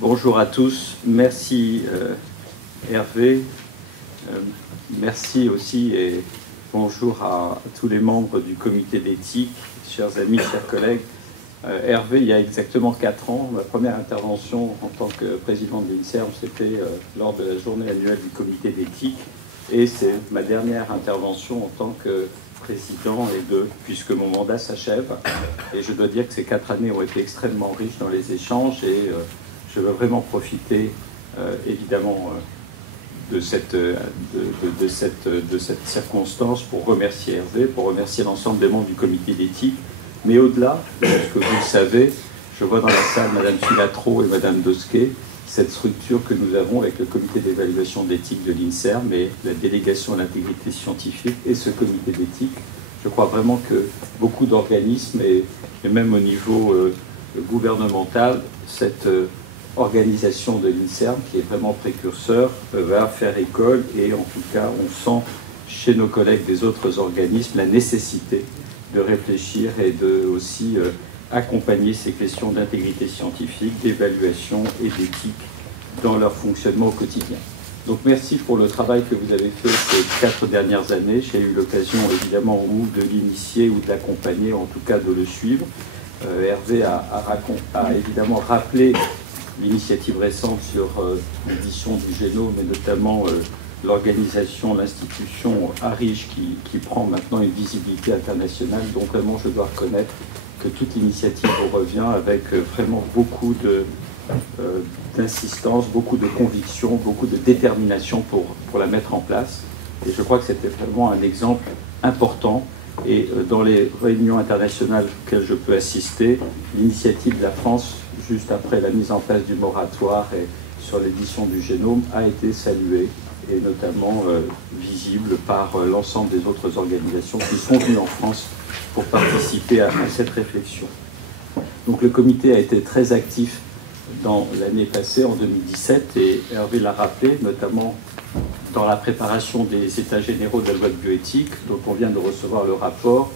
Bonjour à tous. Merci Hervé. Merci aussi et bonjour à tous les membres du comité d'éthique, chers amis, chers collègues. Hervé, il y a exactement 4 ans, ma première intervention en tant que président de l'INSERM, c'était lors de la journée annuelle du comité d'éthique. Et c'est ma dernière intervention en tant que président, puisque mon mandat s'achève. Et je dois dire que ces 4 années ont été extrêmement riches dans les échanges et je veux vraiment profiter évidemment de cette circonstance pour remercier Hervé, pour remercier l'ensemble des membres du comité d'éthique. Mais au-delà, parce que vous le savez, je vois dans la salle Madame Filatro et Madame Dosquet, cette structure que nous avons avec le comité d'évaluation d'éthique de l'INSERM et la délégation à l'intégrité scientifique et ce comité d'éthique. Je crois vraiment que beaucoup d'organismes et même au niveau gouvernemental, cette organisation de l'INSERM, qui est vraiment précurseur, va faire école et en tout cas, on sent chez nos collègues des autres organismes la nécessité de réfléchir et de aussi accompagner ces questions d'intégrité scientifique, d'évaluation et d'éthique dans leur fonctionnement au quotidien. Donc merci pour le travail que vous avez fait ces 4 dernières années. J'ai eu l'occasion évidemment ou de l'initier ou de l'accompagner, en tout cas de le suivre. Hervé a évidemment rappelé l'initiative récente sur l'édition du génome et notamment l'organisation, l'institution ARIGE qui prend maintenant une visibilité internationale. Donc vraiment, je dois reconnaître que toute l'initiative vous revient avec vraiment beaucoup d'insistance, beaucoup de conviction, beaucoup de détermination pour la mettre en place. Et je crois que c'était vraiment un exemple important. Et dans les réunions internationales auxquelles je peux assister, l'initiative de la France, juste après la mise en place du moratoire et sur l'édition du génome, a été saluée et notamment visible par l'ensemble des autres organisations qui sont venues en France pour participer à cette réflexion. Donc le comité a été très actif dans l'année passée, en 2017, et Hervé l'a rappelé, notamment dans la préparation des états généraux de la loi de bioéthique, dont on vient de recevoir le rapport,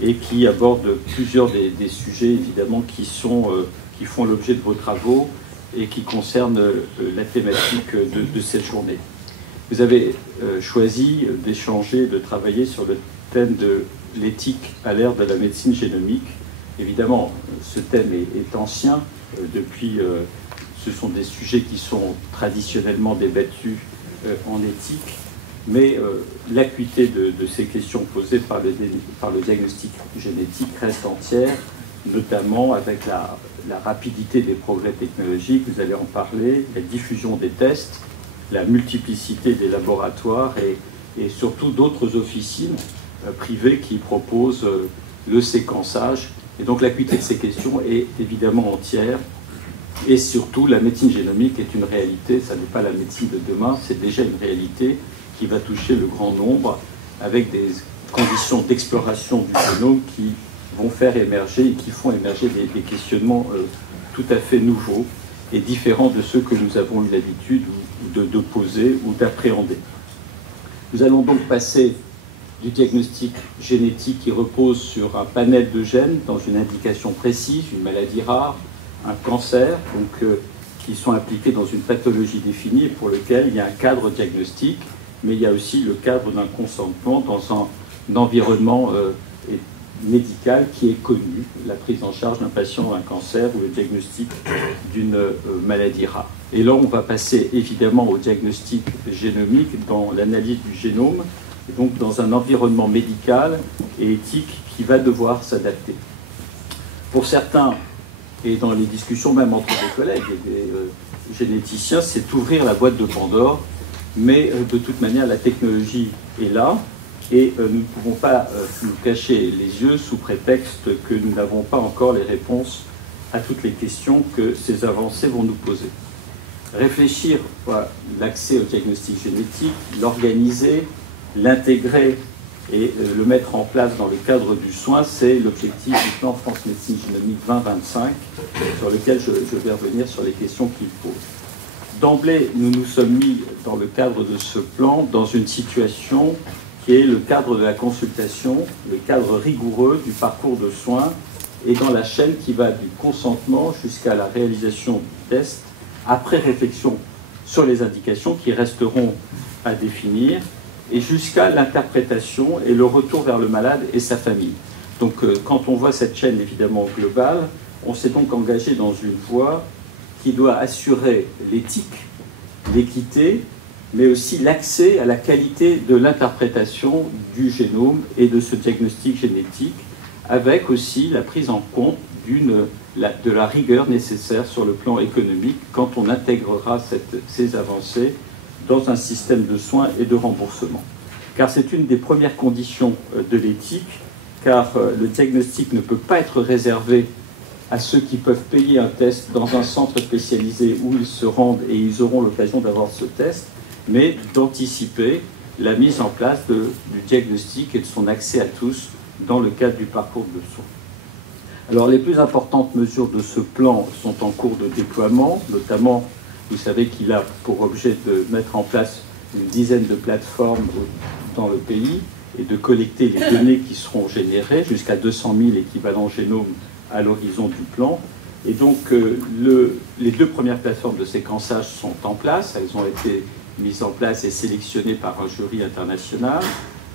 et qui aborde plusieurs des sujets, évidemment, qui font l'objet de vos travaux et qui concernent la thématique de cette journée. Vous avez choisi d'échanger, de travailler sur le thème de l'éthique à l'ère de la médecine génomique. Évidemment, ce thème est ancien. Ce sont des sujets qui sont traditionnellement débattus en éthique, mais l'acuité de ces questions posées par le diagnostic génétique reste entière, notamment avec la rapidité des progrès technologiques, vous allez en parler, la diffusion des tests, la multiplicité des laboratoires et surtout d'autres officines privées qui proposent le séquençage. Et donc l'acuité de ces questions est évidemment entière. Et surtout, la médecine génomique est une réalité, ça n'est pas la médecine de demain, c'est déjà une réalité qui va toucher le grand nombre avec des conditions d'exploration du génome qui vont faire émerger et qui font émerger des questionnements tout à fait nouveaux et différents de ceux que nous avons eu l'habitude de poser ou d'appréhender. Nous allons donc passer du diagnostic génétique qui repose sur un panel de gènes dans une indication précise, une maladie rare, un cancer, donc, qui sont impliqués dans une pathologie définie et pour lequel il y a un cadre diagnostique, mais il y a aussi le cadre d'un consentement dans un environnement médical qui est connu, la prise en charge d'un patient d'un cancer ou le diagnostic d'une maladie rare. Et là, on va passer évidemment au diagnostic génomique dans l'analyse du génome, et donc dans un environnement médical et éthique qui va devoir s'adapter. Pour certains, et dans les discussions même entre des collègues et des généticiens, c'est ouvrir la boîte de Pandore, mais de toute manière, la technologie est là, et nous ne pouvons pas nous cacher les yeux sous prétexte que nous n'avons pas encore les réponses à toutes les questions que ces avancées vont nous poser. Réfléchir à l'accès au diagnostic génétique, l'organiser, l'intégrer et le mettre en place dans le cadre du soin, c'est l'objectif du plan France Médecine Génomique 2025, sur lequel je vais revenir sur les questions qu'il pose. D'emblée, nous nous sommes mis dans le cadre de ce plan dans une situation qui est le cadre de la consultation, le cadre rigoureux du parcours de soins et dans la chaîne qui va du consentement jusqu'à la réalisation du test après réflexion sur les indications qui resteront à définir, et jusqu'à l'interprétation et le retour vers le malade et sa famille. Donc quand on voit cette chaîne évidemment globale, on s'est donc engagé dans une voie qui doit assurer l'éthique, l'équité, mais aussi l'accès à la qualité de l'interprétation du génome et de ce diagnostic génétique, avec aussi la prise en compte de la rigueur nécessaire sur le plan économique quand on intégrera ces avancées dans un système de soins et de remboursement. Car c'est une des premières conditions de l'éthique, car le diagnostic ne peut pas être réservé à ceux qui peuvent payer un test dans un centre spécialisé où ils se rendent et ils auront l'occasion d'avoir ce test, mais d'anticiper la mise en place du diagnostic et de son accès à tous dans le cadre du parcours de soins. Alors les plus importantes mesures de ce plan sont en cours de déploiement, notamment, vous savez qu'il a pour objet de mettre en place une dizaine de plateformes dans le pays et de collecter les données qui seront générées, jusqu'à 200 000 équivalents génomes à l'horizon du plan. Et donc les deux premières plateformes de séquençage sont en place, elles ont été mises en place et sélectionnées par un jury international.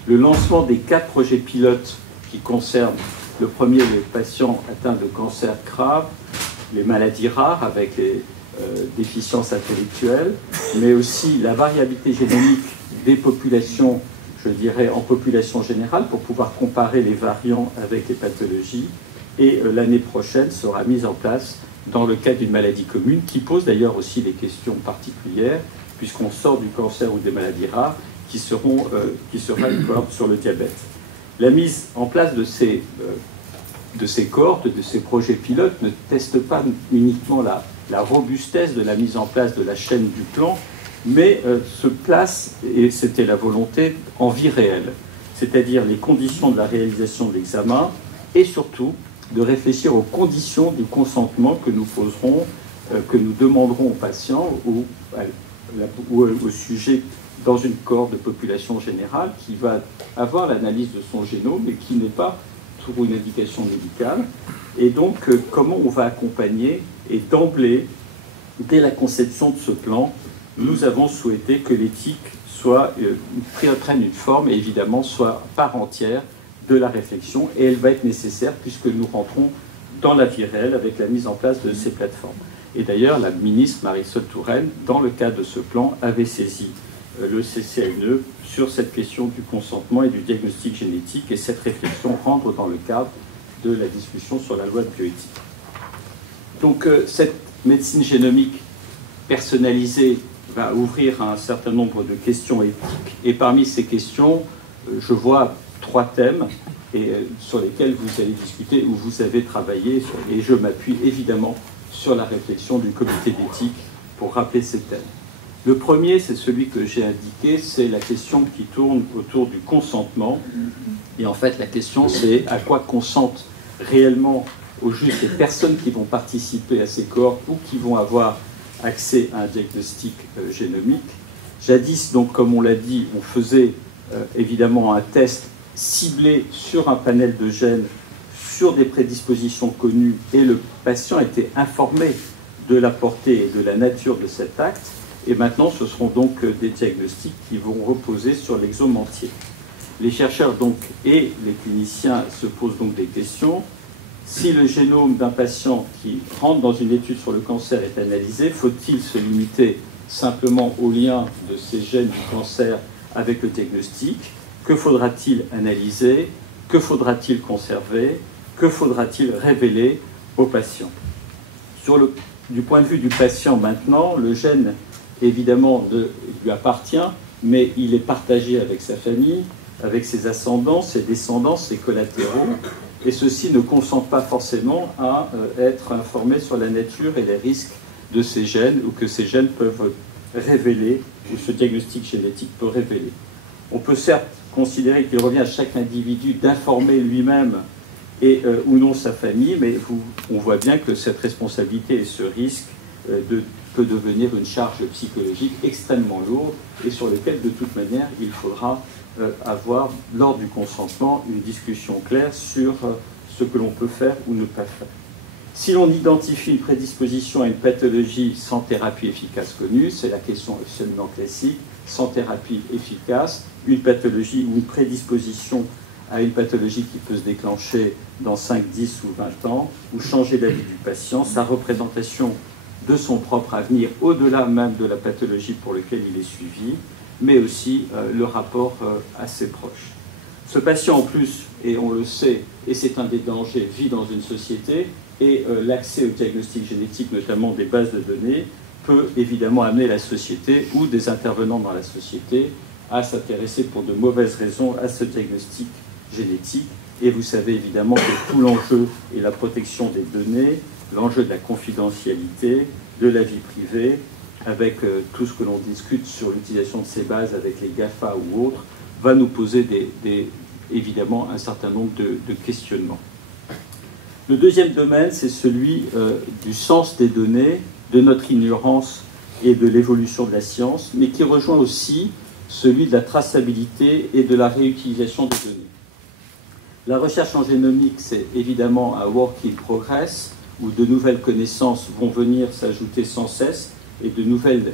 Le lancement des 4 projets pilotes qui concernent le premier, les patients atteints de cancer grave, les maladies rares avec les déficiences intellectuelles, mais aussi la variabilité génomique des populations, je dirais en population générale, pour pouvoir comparer les variants avec les pathologies. Et l'année prochaine sera mise en place dans le cadre d'une maladie commune, qui pose d'ailleurs aussi des questions particulières, puisqu'on sort du cancer ou des maladies rares, qui sera une cohorte sur le diabète. La mise en place de ces cohortes, de ces projets pilotes, ne teste pas uniquement la robustesse de la mise en place de la chaîne du plan, mais se place, et c'était la volonté, en vie réelle, c'est-à-dire les conditions de la réalisation de l'examen, et surtout de réfléchir aux conditions du consentement que nous poserons, que nous demanderons aux patients ou au sujet dans une cohorte de population générale qui va avoir l'analyse de son génome et qui n'est pas pour une indication médicale. Et donc, comment on va accompagner, et d'emblée, dès la conception de ce plan, nous avons souhaité que l'éthique prenne une forme et évidemment soit part entière de la réflexion, et elle va être nécessaire puisque nous rentrons dans la vie réelle avec la mise en place de ces plateformes. Et d'ailleurs, la ministre Marisol Touraine, dans le cadre de ce plan, avait saisi le CCNE sur cette question du consentement et du diagnostic génétique, et cette réflexion rentre dans le cadre de la discussion sur la loi de bioéthique. Donc cette médecine génomique personnalisée va ouvrir un certain nombre de questions éthiques, et parmi ces questions, je vois 3 thèmes sur lesquels vous allez discuter ou vous avez travaillé, et je m'appuie évidemment sur la réflexion du comité d'éthique pour rappeler ces thèmes. Le premier, c'est celui que j'ai indiqué, c'est la question qui tourne autour du consentement. Et en fait, la question, c'est à quoi consentent réellement au juste les personnes qui vont participer à ces cohortes ou qui vont avoir accès à un diagnostic génomique. Jadis, donc, comme on l'a dit, on faisait évidemment un test ciblé sur un panel de gènes, sur des prédispositions connues, et le patient était informé de la portée et de la nature de cet acte. Et maintenant, ce seront donc des diagnostics qui vont reposer sur l'exome entier. Les chercheurs donc, et les cliniciens se posent donc des questions. Si le génome d'un patient qui rentre dans une étude sur le cancer est analysé, faut-il se limiter simplement au lien de ces gènes du cancer avec le diagnostic? Que faudra-t-il analyser? Que faudra-t-il conserver? Que faudra-t-il révéler aux patients? Du point de vue du patient maintenant, le gène évidemment lui appartient, mais il est partagé avec sa famille, avec ses ascendants, ses descendants, ses collatéraux, et ceux-ci ne consentent pas forcément à être informés sur la nature et les risques de ces gènes, ou que ces gènes peuvent révéler, ou ce diagnostic génétique peut révéler. On peut certes considérer qu'il revient à chaque individu d'informer lui-même ou non sa famille, mais on voit bien que cette responsabilité et ce risque peut devenir une charge psychologique extrêmement lourde, et sur lequel, de toute manière, il faudra avoir, lors du consentement, une discussion claire sur ce que l'on peut faire ou ne pas faire. Si l'on identifie une prédisposition à une pathologie sans thérapie efficace connue, c'est la question absolument classique, sans thérapie efficace, une pathologie ou une prédisposition à une pathologie qui peut se déclencher dans 5, 10 ou 20 ans, ou changer la vie du patient, sa représentation de son propre avenir, au-delà même de la pathologie pour laquelle il est suivi, mais aussi le rapport à ses proches. Ce patient, en plus, et on le sait, et c'est un des dangers, vit dans une société, et l'accès au diagnostic génétique, notamment des bases de données, peut évidemment amener la société ou des intervenants dans la société à s'intéresser pour de mauvaises raisons à ce diagnostic génétique. Et vous savez évidemment que tout l'enjeu est la protection des données, l'enjeu de la confidentialité, de la vie privée, avec tout ce que l'on discute sur l'utilisation de ces bases avec les GAFA ou autres, va nous poser évidemment un certain nombre de questionnements. Le deuxième domaine, c'est celui du sens des données, de notre ignorance et de l'évolution de la science, mais qui rejoint aussi celui de la traçabilité et de la réutilisation des données. La recherche en génomique, c'est évidemment un work in progress, où de nouvelles connaissances vont venir s'ajouter sans cesse, et de nouvelles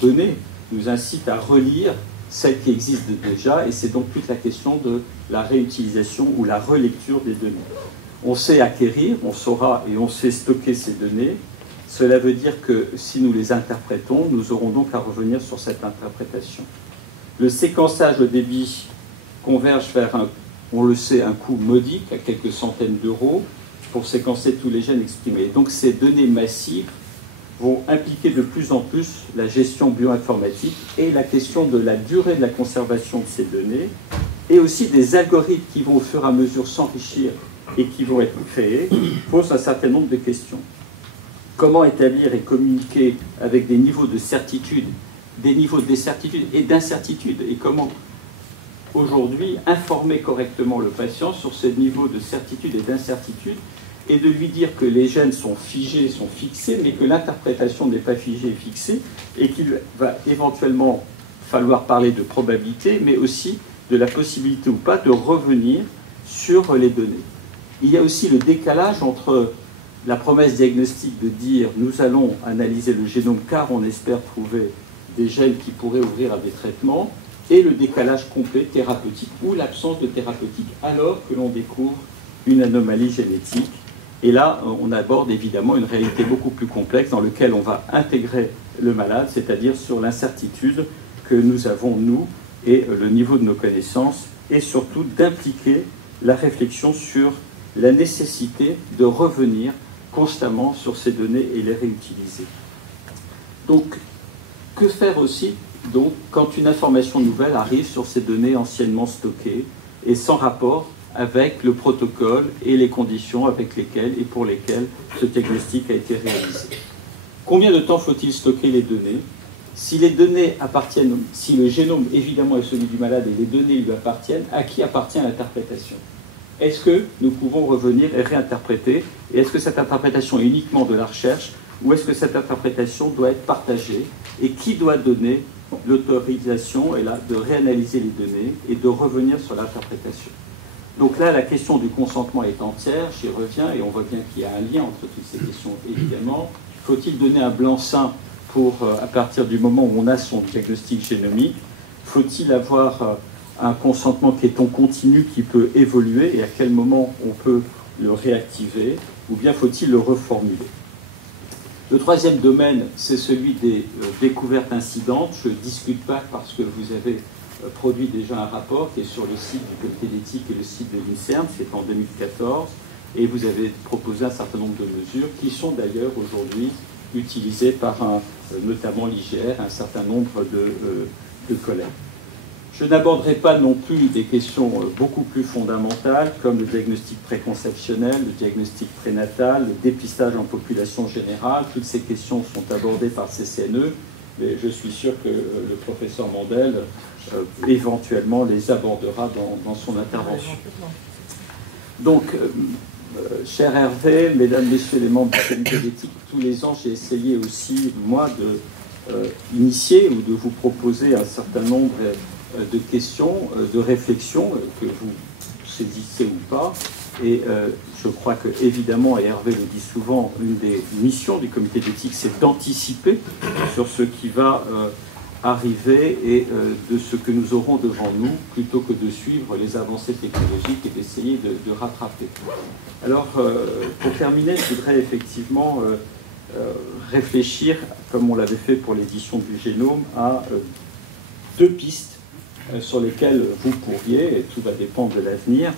données nous incitent à relire celles qui existent déjà, et c'est donc toute la question de la réutilisation ou la relecture des données. On sait acquérir, on saura et on sait stocker ces données. Cela veut dire que si nous les interprétons, nous aurons donc à revenir sur cette interprétation. Le séquençage au débit converge vers, on le sait, un coût modique, à quelques centaines d'euros, pour séquencer tous les gènes exprimés. Et donc ces données massives vont impliquer de plus en plus la gestion bioinformatique et la question de la durée de la conservation de ces données, et aussi des algorithmes qui vont au fur et à mesure s'enrichir et qui vont être créés, posent un certain nombre de questions. Comment établir et communiquer avec des niveaux de certitude, des niveaux de certitude et d'incertitude, et comment aujourd'hui informer correctement le patient sur ces niveaux de certitude et d'incertitude, et de lui dire que les gènes sont figés, sont fixés, mais que l'interprétation n'est pas figée et fixée, et qu'il va éventuellement falloir parler de probabilité, mais aussi de la possibilité ou pas de revenir sur les données. Il y a aussi le décalage entre la promesse diagnostique de dire nous allons analyser le génome car on espère trouver des gènes qui pourraient ouvrir à des traitements, et le décalage complet thérapeutique ou l'absence de thérapeutique alors que l'on découvre une anomalie génétique. Et là, on aborde évidemment une réalité beaucoup plus complexe dans laquelle on va intégrer le malade, c'est-à-dire sur l'incertitude que nous avons, nous, et le niveau de nos connaissances, et surtout d'impliquer la réflexion sur la nécessité de revenir constamment sur ces données et les réutiliser. Donc, que faire aussi donc, quand une information nouvelle arrive sur ces données anciennement stockées et sans rapport avec le protocole et les conditions avec lesquelles et pour lesquelles ce diagnostic a été réalisé. Combien de temps faut-il stocker les données? Si les données appartiennent, si le génome évidemment est celui du malade et les données lui appartiennent, à qui appartient l'interprétation? Est-ce que nous pouvons revenir et réinterpréter? Et est-ce que cette interprétation est uniquement de la recherche ou est-ce que cette interprétation doit être partagée? Et qui doit donner l'autorisation de réanalyser les données et de revenir sur l'interprétation? Donc là, la question du consentement est entière, j'y reviens, et on voit bien qu'il y a un lien entre toutes ces questions, évidemment. Faut-il donner un blanc-seing à partir du moment où on a son diagnostic génomique? Faut-il avoir un consentement qui est en continu, qui peut évoluer, et à quel moment on peut le réactiver? Ou bien faut-il le reformuler? Le troisième domaine, c'est celui des découvertes incidentes. Je ne discute pas parce que vous avez produit déjà un rapport qui est sur le site du comité d'éthique et le site de l'INSERM, c'est en 2014, et vous avez proposé un certain nombre de mesures qui sont d'ailleurs aujourd'hui utilisées par notamment l'IGR, un certain nombre de collègues. Je n'aborderai pas non plus des questions beaucoup plus fondamentales comme le diagnostic préconceptionnel, le diagnostic prénatal, le dépistage en population générale. Toutes ces questions sont abordées par CCNE, mais je suis sûr que le professeur Mandel éventuellement les abordera dans son intervention. Donc, cher Hervé, mesdames, messieurs les membres du comité d'éthique, tous les ans j'ai essayé aussi, moi, d'initier ou de vous proposer un certain nombre de questions, de réflexions que vous saisissez ou pas. Et je crois que, évidemment, et Hervé le dit souvent, une des missions du comité d'éthique, c'est d'anticiper sur ce qui va arriver et de ce que nous aurons devant nous, plutôt que de suivre les avancées technologiques et d'essayer de rattraper. Alors, pour terminer, je voudrais effectivement réfléchir, comme on l'avait fait pour l'édition du génome, à deux pistes sur lesquelles vous pourriez, et tout va dépendre de l'avenir,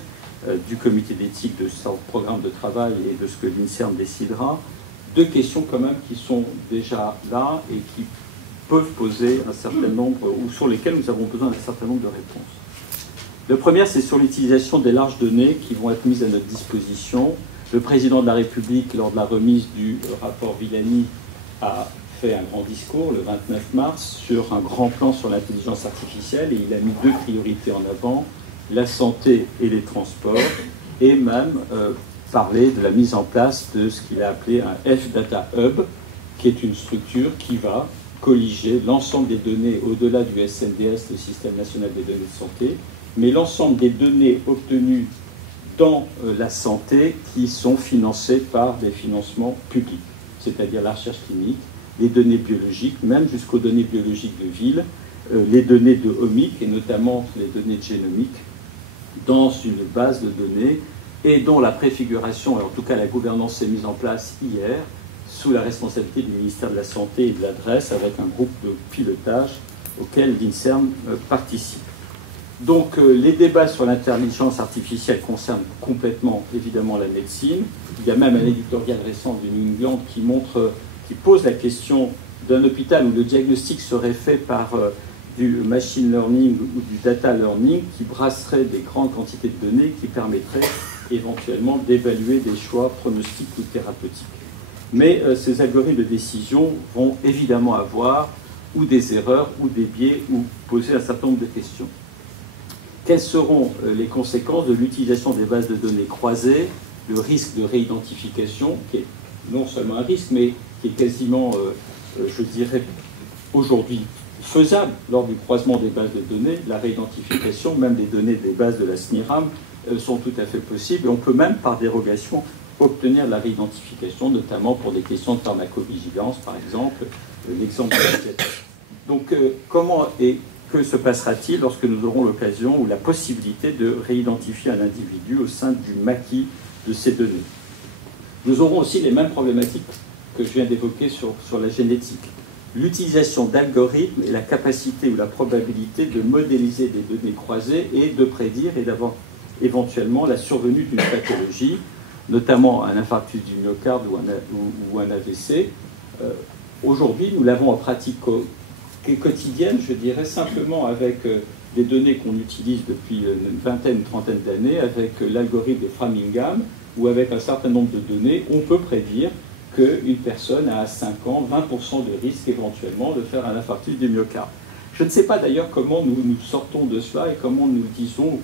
du comité d'éthique, de son programme de travail et de ce que l'INSERM décidera, deux questions quand même qui sont déjà là et qui peuvent poser un certain nombre, ou sur lesquelles nous avons besoin d'un certain nombre de réponses. La première, c'est sur l'utilisation des larges données qui vont être mises à notre disposition. Le président de la République, lors de la remise du rapport Villani, a fait un grand discours le 29 mars sur un grand plan sur l'intelligence artificielle, et il a mis deux priorités en avant, la santé et les transports, et même parler de la mise en place de ce qu'il a appelé un F-Data Hub, qui est une structure qui va colliger l'ensemble des données au-delà du SNDS, le Système national des données de santé, mais l'ensemble des données obtenues dans la santé qui sont financées par des financements publics, c'est-à-dire la recherche clinique, les données biologiques, même jusqu'aux données biologiques de ville, les données de omique et notamment les données de génomique, dans une base de données et dont la préfiguration, et en tout cas la gouvernance, s'est mise en place hier sous la responsabilité du ministère de la Santé et de l'Adresse, avec un groupe de pilotage auquel l'INSERM participe. Donc les débats sur l'intelligence artificielle concernent complètement évidemment la médecine. Il y a même un éditorial récent du New England qui pose la question d'un hôpital où le diagnostic serait fait par du machine learning ou du data learning qui brasserait des grandes quantités de données qui permettraient éventuellement d'évaluer des choix pronostiques ou thérapeutiques. Mais ces algorithmes de décision vont évidemment avoir ou des erreurs ou des biais ou poser un certain nombre de questions. Quelles seront les conséquences de l'utilisation des bases de données croisées, le risque de réidentification, qui est non seulement un risque, mais qui est quasiment, je dirais, aujourd'hui faisable lors du croisement des bases de données, la réidentification, même des données des bases de la SNIRAM, sont tout à fait possibles. Et on peut même, par dérogation, obtenir la réidentification, notamment pour des questions de pharmacovigilance, par exemple, l'exemple de Donc, comment et que se passera-t-il lorsque nous aurons l'occasion ou la possibilité de réidentifier un individu au sein du maquis de ces données? Nous aurons aussi les mêmes problématiques que je viens d'évoquer sur la génétique. L'utilisation d'algorithmes et la capacité ou la probabilité de modéliser des données croisées et de prédire et d'avoir éventuellement la survenue d'une pathologie, notamment un infarctus du myocarde ou un AVC. Aujourd'hui, nous l'avons en pratique quotidienne, je dirais, simplement avec des données qu'on utilise depuis une vingtaine, une trentaine d'années, avec l'algorithme de Framingham, ou avec un certain nombre de données, on peut prédire qu'une personne a à 5 ans 20% de risque éventuellement de faire un infarctus du myocarde. Je ne sais pas d'ailleurs comment nous sortons de cela et comment nous le disons, ou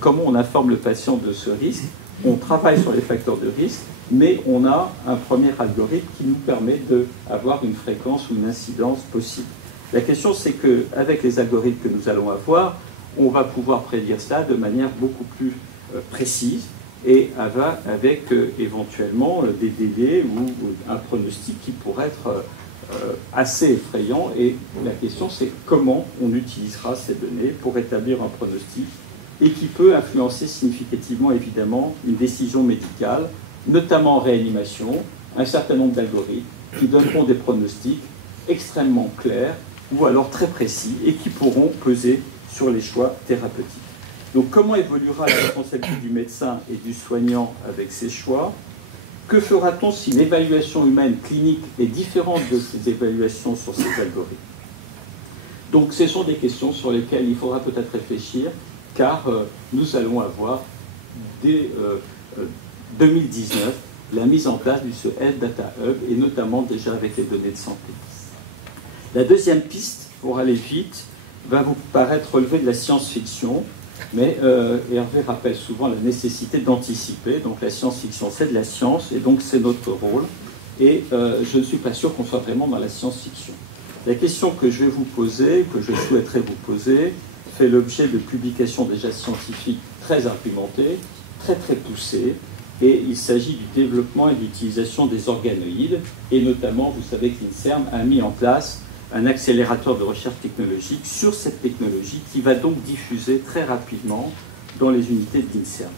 comment on informe le patient de ce risque. On travaille sur les facteurs de risque, mais on a un premier algorithme qui nous permet d'avoir une fréquence ou une incidence possible. La question, c'est qu'avec les algorithmes que nous allons avoir, on va pouvoir prédire cela de manière beaucoup plus précise et avec éventuellement des délais ou un pronostic qui pourrait être assez effrayant. Et la question, c'est comment on utilisera ces données pour établir un pronostic et qui peut influencer significativement, évidemment, une décision médicale, notamment en réanimation, un certain nombre d'algorithmes qui donneront des pronostics extrêmement clairs ou alors très précis et qui pourront peser sur les choix thérapeutiques. Donc comment évoluera la responsabilité du médecin et du soignant avec ces choix? Que fera-t-on si l'évaluation humaine clinique est différente de ces évaluations sur ces algorithmes? Donc ce sont des questions sur lesquelles il faudra peut-être réfléchir, car nous allons avoir dès 2019 la mise en place du Health Data Hub, et notamment déjà avec les données de santé. La deuxième piste, pour aller vite, va vous paraître relever de la science-fiction, mais Hervé rappelle souvent la nécessité d'anticiper. Donc la science-fiction, c'est de la science, et donc c'est notre rôle. Et je ne suis pas sûr qu'on soit vraiment dans la science-fiction. La question que je vais vous poser, que je souhaiterais vous poser, fait l'objet de publications déjà scientifiques très argumentées, très poussées, et il s'agit du développement et de l'utilisation des organoïdes, et notamment, vous savez que l'INSERM a mis en place un accélérateur de recherche technologique sur cette technologie qui va donc diffuser très rapidement dans les unités de l'INSERM.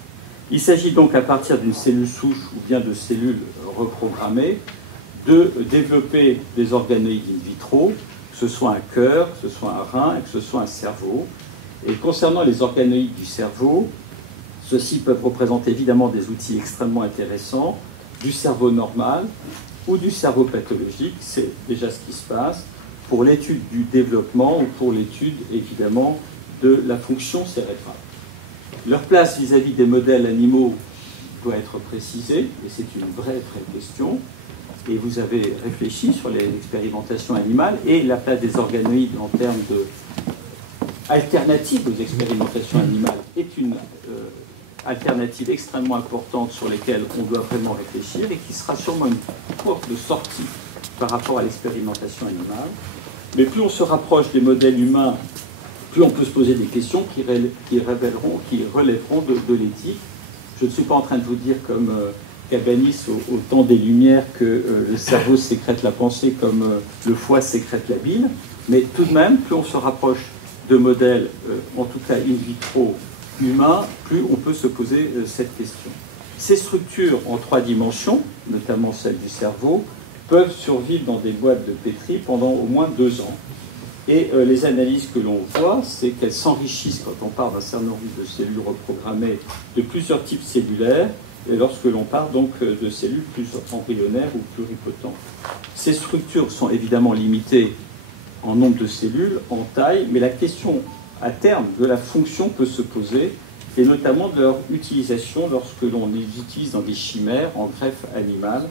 Il s'agit donc à partir d'une cellule souche ou bien de cellules reprogrammées de développer des organoïdes in vitro, que ce soit un cœur, que ce soit un rein et que ce soit un cerveau. Et concernant les organoïdes du cerveau, ceux-ci peuvent représenter évidemment des outils extrêmement intéressants, du cerveau normal ou du cerveau pathologique, c'est déjà ce qui se passe, pour l'étude du développement ou pour l'étude évidemment de la fonction cérébrale. Leur place vis-à-vis des modèles animaux doit être précisée, et c'est une vraie question, et vous avez réfléchi sur les expérimentations animales et la place des organoïdes en termes de alternative aux expérimentations animales est une alternative extrêmement importante sur lesquelles on doit vraiment réfléchir et qui sera sûrement une porte de sortie par rapport à l'expérimentation animale. Mais plus on se rapproche des modèles humains, plus on peut se poser des questions qui relèveront de l'éthique. Je ne suis pas en train de vous dire comme Cabanis au temps des Lumières que le cerveau sécrète la pensée comme le foie sécrète la bile, mais tout de même, plus on se rapproche de modèles, en tout cas in vitro, humains, plus on peut se poser cette question. Ces structures en 3 dimensions, notamment celle du cerveau, peuvent survivre dans des boîtes de pétri pendant au moins 2 ans. Et les analyses que l'on voit, c'est qu'elles s'enrichissent, quand on parle d'un certain nombre de cellules reprogrammées, de plusieurs types cellulaires, et lorsque l'on parle donc de cellules plus embryonnaires ou pluripotentes. Ces structures sont évidemment limitées en nombre de cellules, en taille, mais la question à terme de la fonction peut se poser, et notamment de leur utilisation lorsque l'on les utilise dans des chimères, en greffe animale,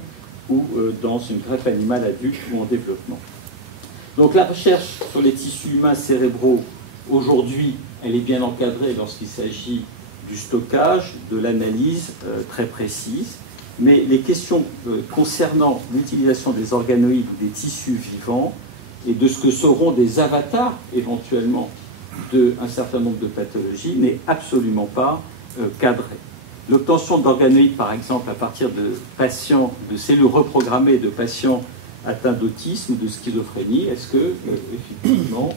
ou dans une greffe animale adulte ou en développement. Donc la recherche sur les tissus humains cérébraux, aujourd'hui, elle est bien encadrée lorsqu'il s'agit du stockage, de l'analyse très précise, mais les questions concernant l'utilisation des organoïdes ou des tissus vivants et de ce que seront des avatars éventuellement d'un certain nombre de pathologies n'est absolument pas cadrée. L'obtention d'organoïdes, par exemple, à partir de patients, de cellules reprogrammées de patients atteints d'autisme ou de schizophrénie, est-ce que, effectivement,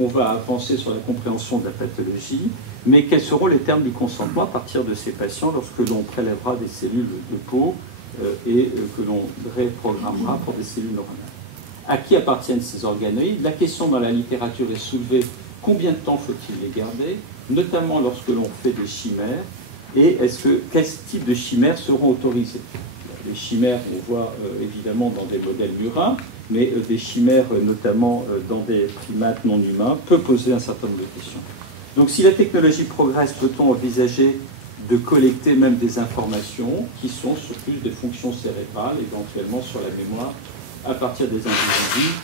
on va avancer sur la compréhension de la pathologie, mais quels seront les termes du consentement à partir de ces patients lorsque l'on prélèvera des cellules de peau et que l'on reprogrammera pour des cellules neuronales. À qui appartiennent ces organoïdes? La question dans la littérature est soulevée, combien de temps faut-il les garder, notamment lorsque l'on fait des chimères, et quel type de chimères seront autorisées? Les chimères, on voit évidemment dans des modèles murins, mais des chimères, notamment dans des primates non humains, peut poser un certain nombre de questions. Donc si la technologie progresse, peut-on envisager de collecter même des informations qui sont sur plus des fonctions cérébrales, éventuellement sur la mémoire, à partir des individus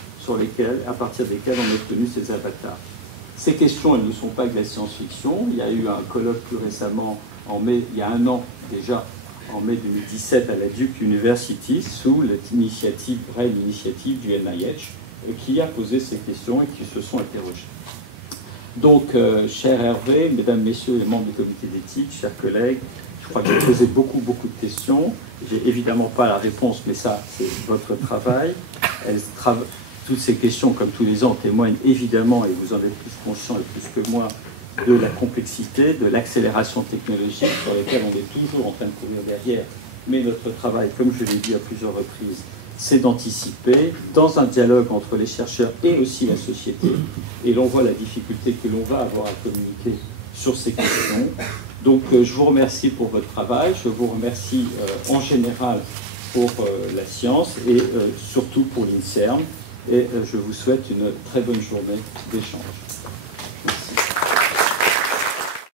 à partir desquels on a obtenu ces avatars? Ces questions, elles ne sont pas que de la science-fiction. Il y a eu un colloque plus récemment, en mai, il y a 1 an déjà, en mai 2017 à la Duke University, sous l'initiative du NIH, qui a posé ces questions et qui se sont interrogés. Donc, cher Hervé, mesdames, messieurs les membres du comité d'éthique, chers collègues, je crois que j'ai posé beaucoup de questions. J'ai évidemment pas la réponse, mais ça, c'est votre travail. Toutes ces questions, comme tous les ans, témoignent évidemment, et vous en êtes plus conscient et plus que moi, de la complexité, de l'accélération technologique sur lesquelles on est toujours en train de courir derrière. Mais notre travail, comme je l'ai dit à plusieurs reprises, c'est d'anticiper dans un dialogue entre les chercheurs et aussi la société. Et l'on voit la difficulté que l'on va avoir à communiquer sur ces questions. Donc je vous remercie pour votre travail, je vous remercie en général pour la science et surtout pour l'INSERM. Et je vous souhaite une très bonne journée d'échange.